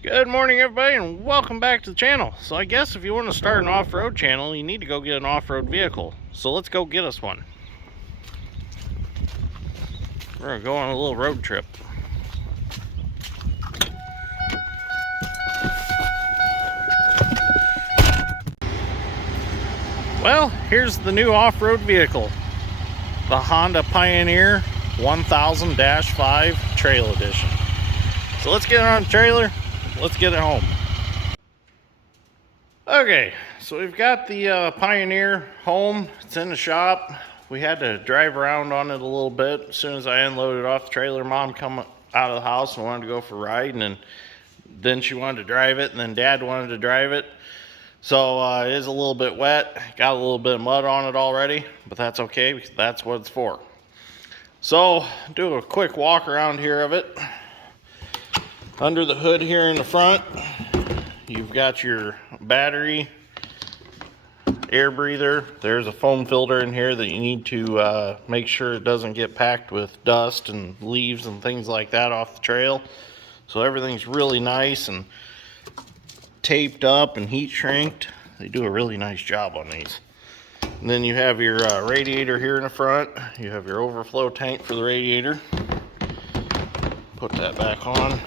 Good morning, everybody, and welcome back to the channel. So I guess if you want to start an off-road channel, you need to go get an off-road vehicle. So let's go get us one. We're going to go on a little road trip. Well, here's the new off-road vehicle. The Honda Pioneer 1000-5 Trail Edition. So let's get it on the trailer. Let's get it home. Okay, so we've got the Pioneer home. It's in the shop. We had to drive around on it a little bit. As soon as I unloaded off the trailer, Mom come out of the house and wanted to go for a ride, and then she wanted to drive it, and then Dad wanted to drive it. So it is a little bit wet. Got a little bit of mud on it already, but that's okay because that's what it's for. So do a quick walk around here of it. Under the hood here in the front, you've got your battery, air breather. There's a foam filter in here that you need to make sure it doesn't get packed with dust and leaves and things like that off the trail. So everything's really nice and taped up and heat shrinked. They do a really nice job on these. And then you have your radiator here in the front. You have your overflow tank for the radiator. Put that back on.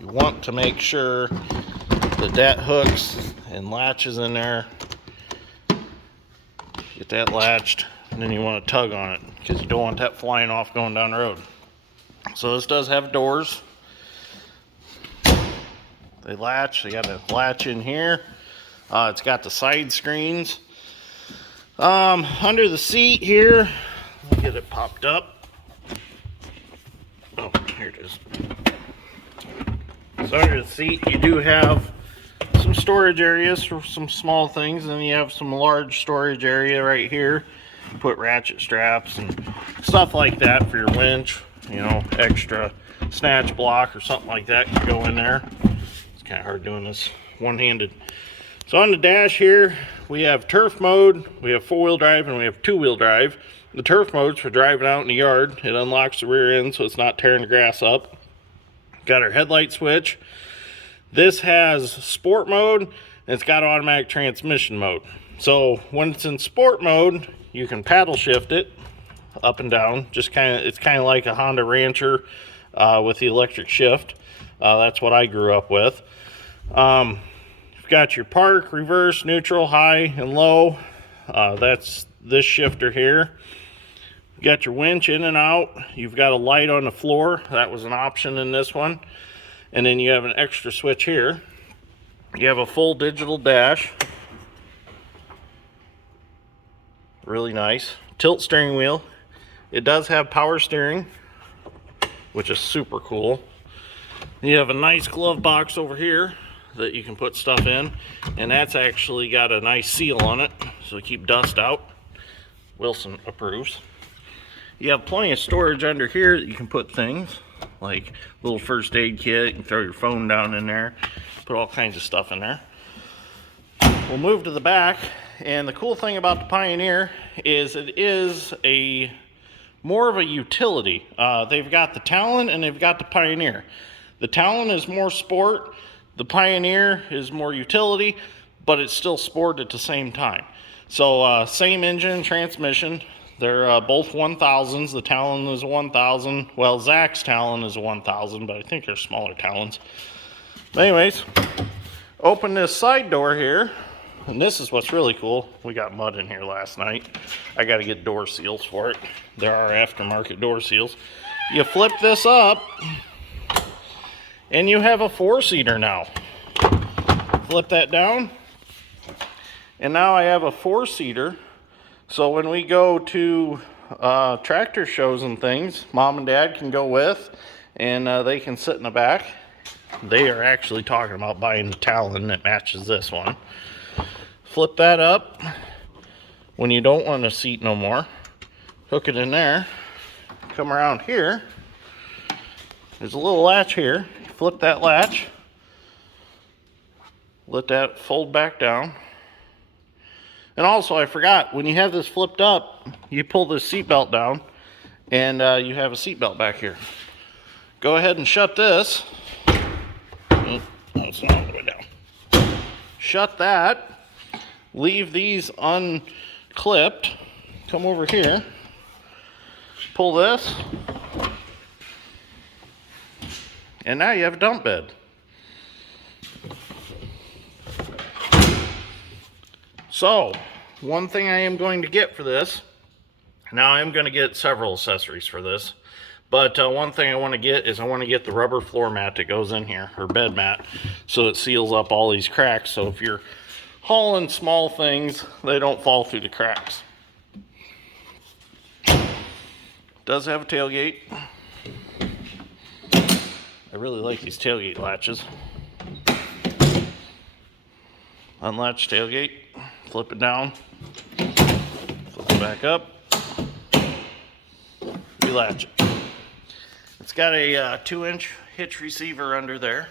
You want to make sure that hooks and latches in there. Get that latched, and then you want to tug on it because you don't want that flying off going down the road. So this does have doors. They latch. They got a latch in here. It's got the side screens. Under the seat here, let me get it popped up. Oh, here it is. So under the seat, you do have some storage areas for some small things, and then you have some large storage area right here. Put ratchet straps and stuff like that for your winch. You know, extra snatch block or something like that can go in there. It's kind of hard doing this one-handed. So on the dash here, we have turf mode, we have four-wheel drive, and we have two-wheel drive. The turf mode's for driving out in the yard. It unlocks the rear end so it's not tearing the grass up. Got our headlight switch. This has sport mode, and it's got automatic transmission mode. So when it's in sport mode, you can paddle shift it up and down. It's kind of like a Honda Rancher with the electric shift. That's what I grew up with. You've got your park, reverse, neutral, high, and low. That's this shifter here. You got your winch in and out. You've got a light on the floor. That was an option in this one. And then you have an extra switch here. You have a full digital dash. Really nice. Tilt steering wheel. It does have power steering, which is super cool. You have a nice glove box over here that you can put stuff in. And that's actually got a nice seal on it, so keep dust out. Wilson approves. You have plenty of storage under here that you can put things like a little first aid kit. You can throw your phone down in there, put all kinds of stuff in there. We'll move to the back, and the cool thing about the Pioneer is it is more of a utility. They've got the Talon and they've got the Pioneer. The Talon is more sport, the Pioneer is more utility, but it's still sport at the same time. So same engine and transmission. They're both 1000s. The Talon is a 1000. Well, Zach's Talon is a 1000, but I think they're smaller Talons. But anyways, open this side door here, and this is what's really cool. We got mud in here last night. I got to get door seals for it. There are aftermarket door seals. You flip this up, and you have a four-seater now. Flip that down, and now I have a four-seater. So when we go to tractor shows and things, Mom and Dad can go with, and they can sit in the back. They are actually talking about buying the Talon that matches this one. Flip that up when you don't want a seat no more. Hook it in there. Come around here. There's a little latch here. Flip that latch. Let that fold back down. And also, I forgot, when you have this flipped up, you pull this seatbelt down, and you have a seatbelt back here. Go ahead and shut this. it's not all the way down. Shut that. Leave these unclipped. Come over here. Pull this. And now you have a dump bed. So, one thing I am going to get for this, now I am going to get several accessories for this, but one thing I want to get is I want to get the rubber floor mat that goes in here, or bed mat, so it seals up all these cracks, so if you're hauling small things, they don't fall through the cracks. Does have a tailgate. I really like these tailgate latches. Unlatch tailgate, flip it down, flip it back up, relatch it. It's got a 2-inch hitch receiver under there.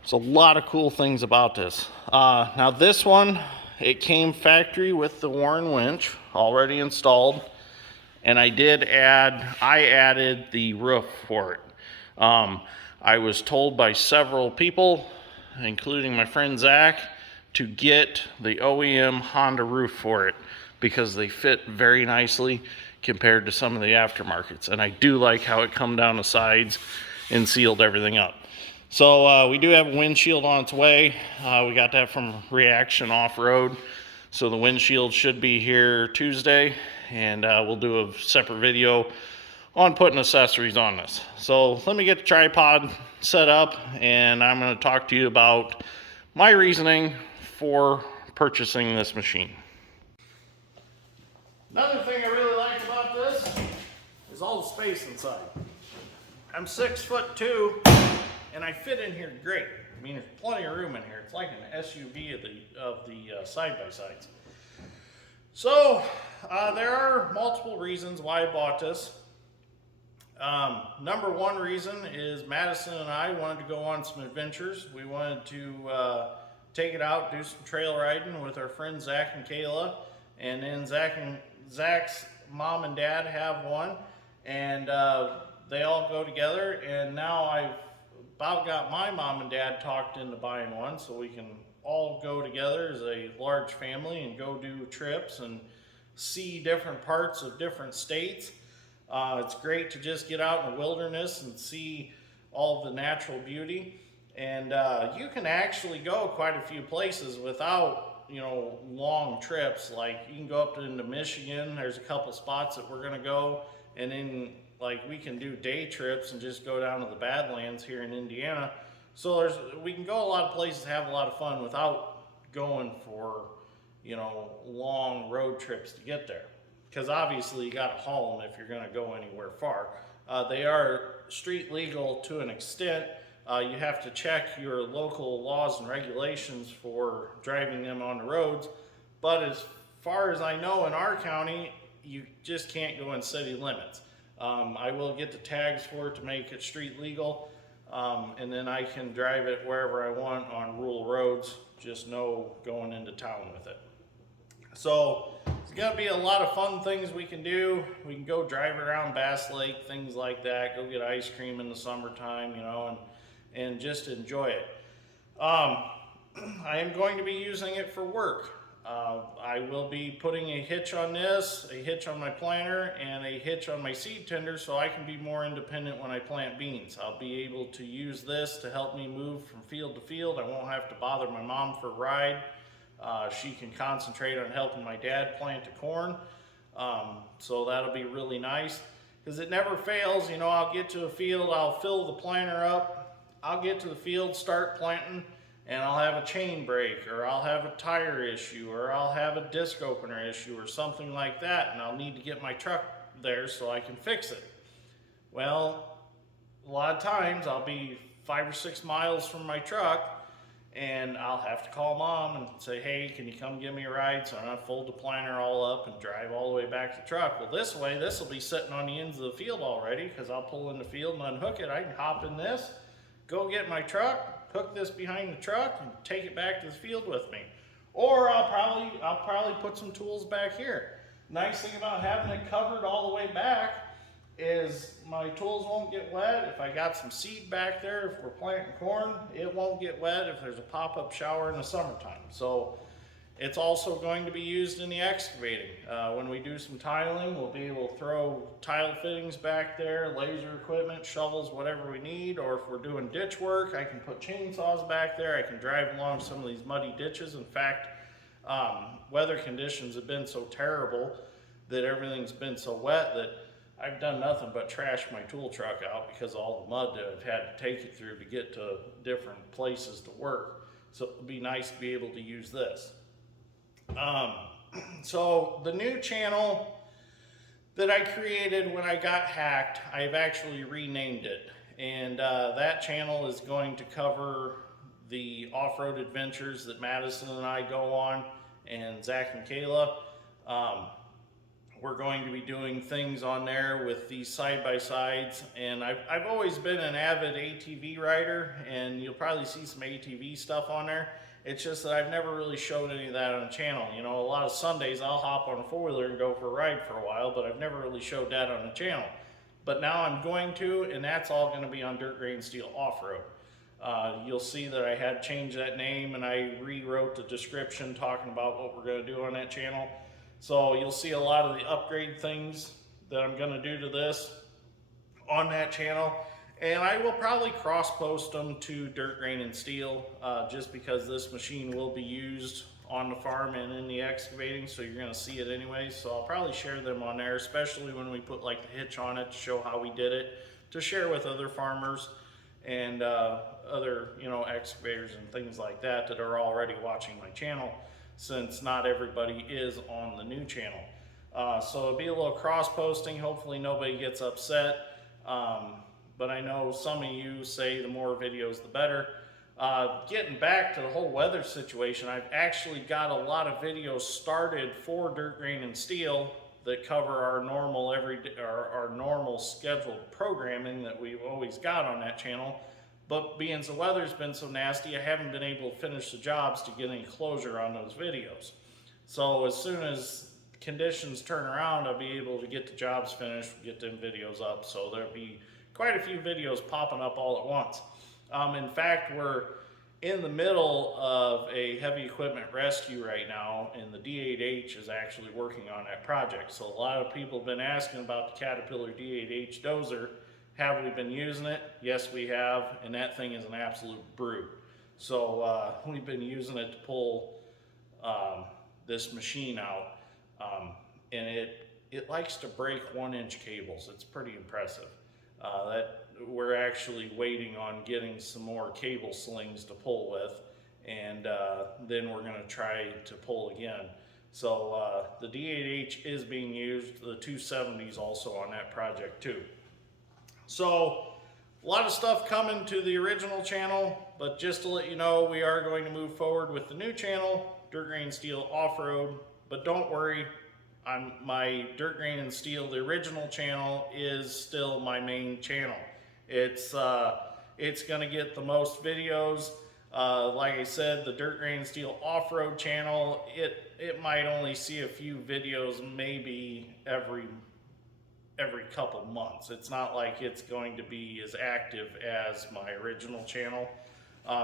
There's a lot of cool things about this. Now this one, it came factory with the Warn winch already installed, and I added the roof for it. I was told by several people, including my friend Zach, to get the OEM Honda roof for it because they fit very nicely compared to some of the aftermarkets, and I do like how it come down the sides and sealed everything up. So we do have a windshield on its way. We got that from Reaction Off-Road, so the windshield should be here Tuesday, and we'll do a separate video on putting accessories on this. So let me get the tripod set up, and I'm going to talk to you about my reasoning for purchasing this machine. Another thing I really like about this is all the space inside. I'm 6'2", and I fit in here great. I mean, there's plenty of room in here. It's like an SUV of the side-by-sides. So there are multiple reasons why I bought this. Number one reason is Madison and I wanted to go on some adventures. We wanted to take it out, do some trail riding with our friends Zach and Kayla, and then Zach's mom and dad have one, and they all go together, and now I've about got my mom and dad talked into buying one so we can all go together as a large family and go do trips and see different parts of different states. It's great to just get out in the wilderness and see all the natural beauty, and you can actually go quite a few places without, you know, long trips. Like you can go up into Michigan. There's a couple spots that we're gonna go, and then like we can do day trips and just go down to the Badlands here in Indiana. So we can go a lot of places, have a lot of fun without going for, you know, long road trips to get there. Because obviously you got to haul them if you're going to go anywhere far. They are street legal to an extent. You have to check your local laws and regulations for driving them on the roads. But as far as I know, in our county, you just can't go in city limits. I will get the tags for it to make it street legal, and then I can drive it wherever I want on rural roads, just no going into town with it. So it's gonna be a lot of fun things we can do. We can go drive around Bass Lake, things like that, go get ice cream in the summertime, you know, and just enjoy it. I am going to be using it for work. I will be putting a hitch on this, a hitch on my planter, and a hitch on my seed tender so I can be more independent when I plant beans. I'll be able to use this to help me move from field to field. I won't have to bother my mom for a ride. She can concentrate on helping my dad plant the corn. So that'll be really nice because it never fails. You know, I'll get to a field, I'll fill the planter up, I'll get to the field, start planting, and I'll have a chain break, or I'll have a tire issue, or I'll have a disc opener issue, or something like that, and I'll need to get my truck there so I can fix it. Well, a lot of times I'll be 5 or 6 miles from my truck, and I'll have to call mom and say, hey, can you come give me a ride so I don't fold the planter all up and drive all the way back to the truck. Well, this way, this will be sitting on the ends of the field already, because I'll pull in the field and unhook it. I can hop in this, go get my truck, hook this behind the truck, and take it back to the field with me. Or I'll probably put some tools back here. Nice thing about having it covered all the way back is my tools won't get wet. If I got some seed back there, if we're planting corn, it won't get wet if there's a pop-up shower in the summertime. So it's also going to be used in the excavating. When we do some tiling, we'll be able to throw tile fittings back there, laser equipment, shovels, whatever we need. Or if we're doing ditch work, I can put chainsaws back there. I can drive along some of these muddy ditches. In fact, weather conditions have been so terrible that everything's been so wet that I've done nothing but trash my tool truck out because of all the mud that I've had to take it through to get to different places to work. So it'd be nice to be able to use this. So the new channel that I created when I got hacked, I've actually renamed it. And that channel is going to cover the off-road adventures that Madison and I go on, and Zach and Kayla. We're going to be doing things on there with these side-by-sides, and I've always been an avid ATV rider, and you'll probably see some ATV stuff on there. It's just that I've never really showed any of that on the channel. You know, a lot of Sundays I'll hop on a four-wheeler and go for a ride for a while, but I've never really showed that on the channel. But now I'm going to, and that's all going to be on Dirt Grain Steel Off-Road. You'll see that I had changed that name, and I rewrote the description talking about what we're going to do on that channel. So you'll see a lot of the upgrade things that I'm going to do to this on that channel. And I will probably cross-post them to Dirt Grain and Steel just because this machine will be used on the farm and in the excavating, so you're going to see it anyway. So I'll probably share them on there, especially when we put like the hitch on it to show how we did it, to share with other farmers and other, you know, excavators and things like that that are already watching my channel, since not everybody is on the new channel. So it'll be a little cross-posting. Hopefully nobody gets upset. But I know some of you say the more videos the better. Getting back to the whole weather situation, I've actually got a lot of videos started for Dirt Grain and Steel that cover our normal our normal scheduled programming that we've always got on that channel. But being the weather's been so nasty, I haven't been able to finish the jobs to get any closure on those videos. So as soon as conditions turn around, I'll be able to get the jobs finished, get them videos up. So there'll be quite a few videos popping up all at once. In fact, we're in the middle of a heavy equipment rescue right now, and the D8H is actually working on that project. So a lot of people have been asking about the Caterpillar D8H dozer. Have we been using it? Yes, we have, and that thing is an absolute brute. So we've been using it to pull this machine out, and it likes to break 1-inch cables. It's pretty impressive. That we're actually waiting on getting some more cable slings to pull with, and then we're going to try to pull again. So the D8H is being used. The 270s also on that project too. So a lot of stuff coming to the original channel, but just to let you know, we are going to move forward with the new channel, Dirt Grain Steel Off-Road. But don't worry, my Dirt Grain and Steel, the original channel, is still my main channel. It's going to get the most videos. Like I said, the Dirt Grain Steel Off-Road channel, it might only see a few videos maybe every couple months. It's not like it's going to be as active as my original channel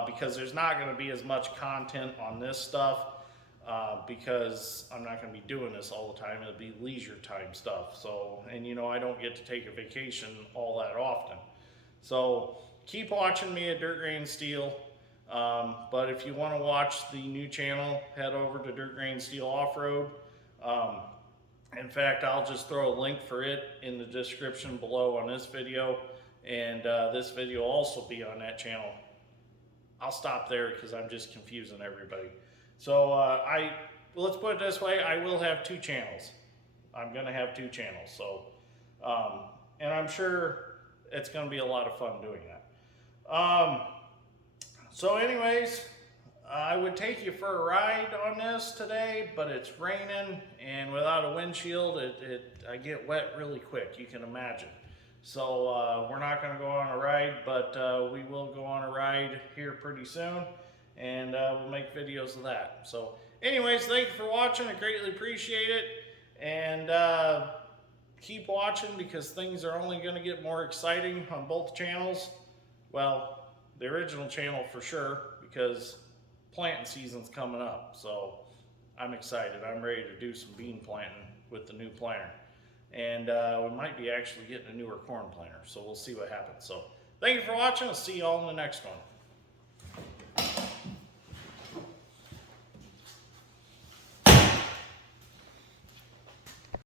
because there's not going to be as much content on this stuff because I'm not going to be doing this all the time. It'll be leisure time stuff. So, and you know, I don't get to take a vacation all that often. So keep watching me at Dirt Grain Steel. But if you want to watch the new channel, head over to Dirt Grain Steel Off-Road. In fact, I'll just throw a link for it in the description below on this video, and this video will also be on that channel. I'll stop there because I'm just confusing everybody. So let's put it this way, I will have 2 channels. I'm going to have 2 channels. So, and I'm sure it's going to be a lot of fun doing that. So anyways, I would take you for a ride on this today, but it's raining, and without a windshield, I get wet really quick, you can imagine. So we're not going to go on a ride, but we will go on a ride here pretty soon, and we'll make videos of that. So anyways, thank you for watching. I greatly appreciate it, and keep watching because things are only going to get more exciting on both channels. Well, the original channel for sure, because planting season's coming up. So I'm excited. I'm ready to do some bean planting with the new planter. And we might be actually getting a newer corn planter. So we'll see what happens. So thank you for watching. I'll see you all in the next one.